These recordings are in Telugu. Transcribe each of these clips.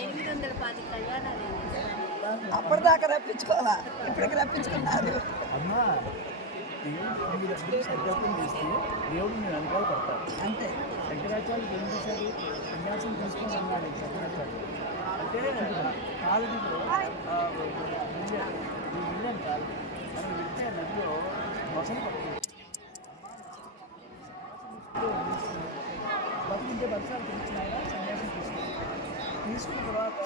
ఎనిమిది వందల పది కళ్యాణాలు అయినాయి. అప్పటిదాకా రప్పించుకోవాలా? ఇప్పటికి రప్పించుకున్నారు. అమ్మా దేవుడు చేస్తే మీరు పడతారు అంతే. శంకరాచార్యులు ఏం చేశారు? సన్యాసం తీసుకొని అన్నాడు శంకరాచార్యులు. అంటే కాలనీలో వెళ్ళారు నేను వెళ్ళాను కాదు మనం వెళ్తే నదిలో మొసలు పడుతుంది. బతుకుంటే తీసుకున్న తర్వాత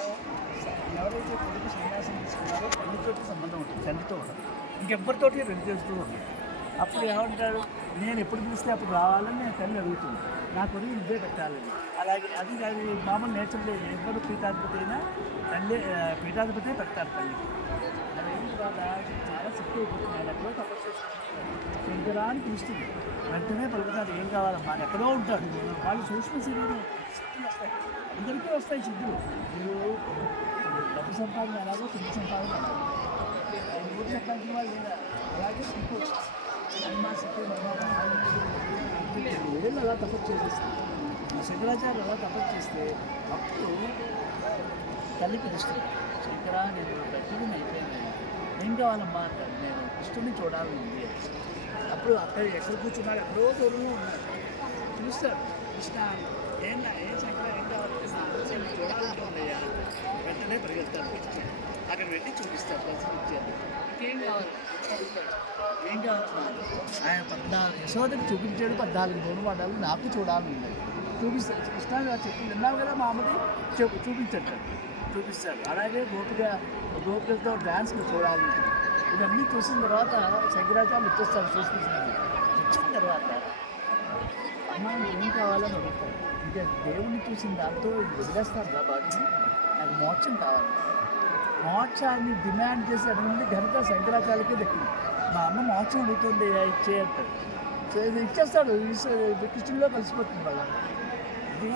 ఎవరైతే కొడుకు సన్యాసం తీసుకున్నారో తల్లితోటి సంబంధం ఉంటుంది తల్లితో ఉంటుంది. ఇంకెవ్వరితోటి రిలేటివ్స్తో ఉంటుంది అప్పుడు ఏమంటాడు నేను ఎప్పుడు పిలిస్తే అప్పుడు రావాలని నేను తల్లి అడుగుతుంది. నా కొడుకు ఇదే పెట్టాలని. అలాగే అది అది మామూలు నేర్చుకుంటే ఎవరు పీఠాధిపతి అయినా తల్లి పీఠాధిపతి పెడతారు తల్లికి తర్వాత చాలా సిక్కు అయిపోతున్నాడు ఎక్కడో తపస్సు చేసుకుంటున్నాడు. శంకరా అని పిలుస్తుంది. వెంటనే పలుకుతాడు ఏం కావాలమ్మా? అని ఎక్కడో ఉంటాడు. వాళ్ళు సూక్ష్మ శరీరం సిద్ధులు వస్తాయి అందరికీ వస్తాయి సిద్ధులు మీరు డబ్బు సంపాదన ఎలాగో తిండి సంపాదన. ఐదు కోట్లు సంపాదించిన వాళ్ళు లేదా అలాగే సిక్కు అమ్మా సిక్కు ఏళ్ళు అలా తపస్సు చేసేస్తారు ఆ శంకరాచార్యులు అలా తపస్సు చేస్తే అప్పుడు తల్లికి పిలుస్తుంది శంకర నేను ప్రతిదిన అయిపోయింది. ఏం కావాలమ్మా అంటారు? నేను కృష్ణుని చూడాలని ఉంది. అప్పుడు అక్కడ ఎక్కడ కూర్చున్నాడు ఎక్కడో దూరంలో ఉన్నాడు పిలుస్తాడు కృష్ణ ఏం కా- ఏం శంకర ఏం కావాలి చూడాలంటే చూడాలనుకుంటున్నాయా వెంటనే పరిగెత్తాడు అక్కడ వెళ్ళి చూపిస్తారు దర్శనం ఇచ్చాడు కావాలి ఏం ఆయన పద్నాలుగు యశోదకి చూపించాడు పద్నాలుగు గుణమాటాలు నాకు చూడాలని చూపిస్తాడు కృష్ణ చెప్పి విన్నావు కదా మామూలు చెప్పు చూపించండి చూపిస్తాడు అలాగే గోపిక గోపికలతో డ్యాన్స్ని చూడాలి ఇవన్నీ చూసిన తర్వాత శంకరాచార్యులు ఇచ్చేస్తాడు చూసుకుంటున్నాడు ఇచ్చిన తర్వాత అమ్మ ఏం కావాలని అడుగుతాడు ఇంకా దేవుణ్ణి చూసిన దాంతో వదిలేస్తాను రా బాబు. నాకు మోక్షం కావాలి. మోక్షాన్ని డిమాండ్ చేసి అడిగింది ఘనత శంకరాచార్యకే దక్కింది. మా అమ్మ మోక్షం అడుగుతుంది ఇచ్చే అంటాడు సో ఇది ఇచ్చేస్తాడు. కృష్ణుల్లో కలిసిపోతుంది వాళ్ళ ఇది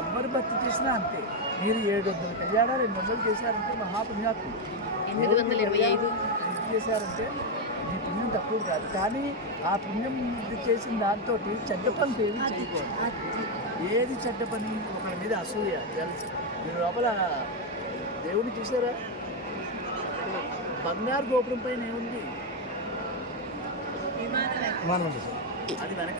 ఎవరు భక్తి చేసినా అంతే. మీరు ఏడు వందల కళ్యాణాలు ఎనిమిది వందలు చేశారంటే మహాపుణ్యాత్ములు. ఎనిమిది వందల ఇరవై ఐదు. చేశారంటే మీ పుణ్యం తక్కువ కాదు. కానీ ఆ పుణ్యం ఇది చేసిన దాంతో చెడ్డ పనులు ఏమి చేయకూడదు. ఏది చెడ్డ పని ఒకరి మీద అసూయ తెలుసు మీరు లోపల దేవుని చూసారా? బంగారు గోపురం పైన ఏముంది? అది వెనక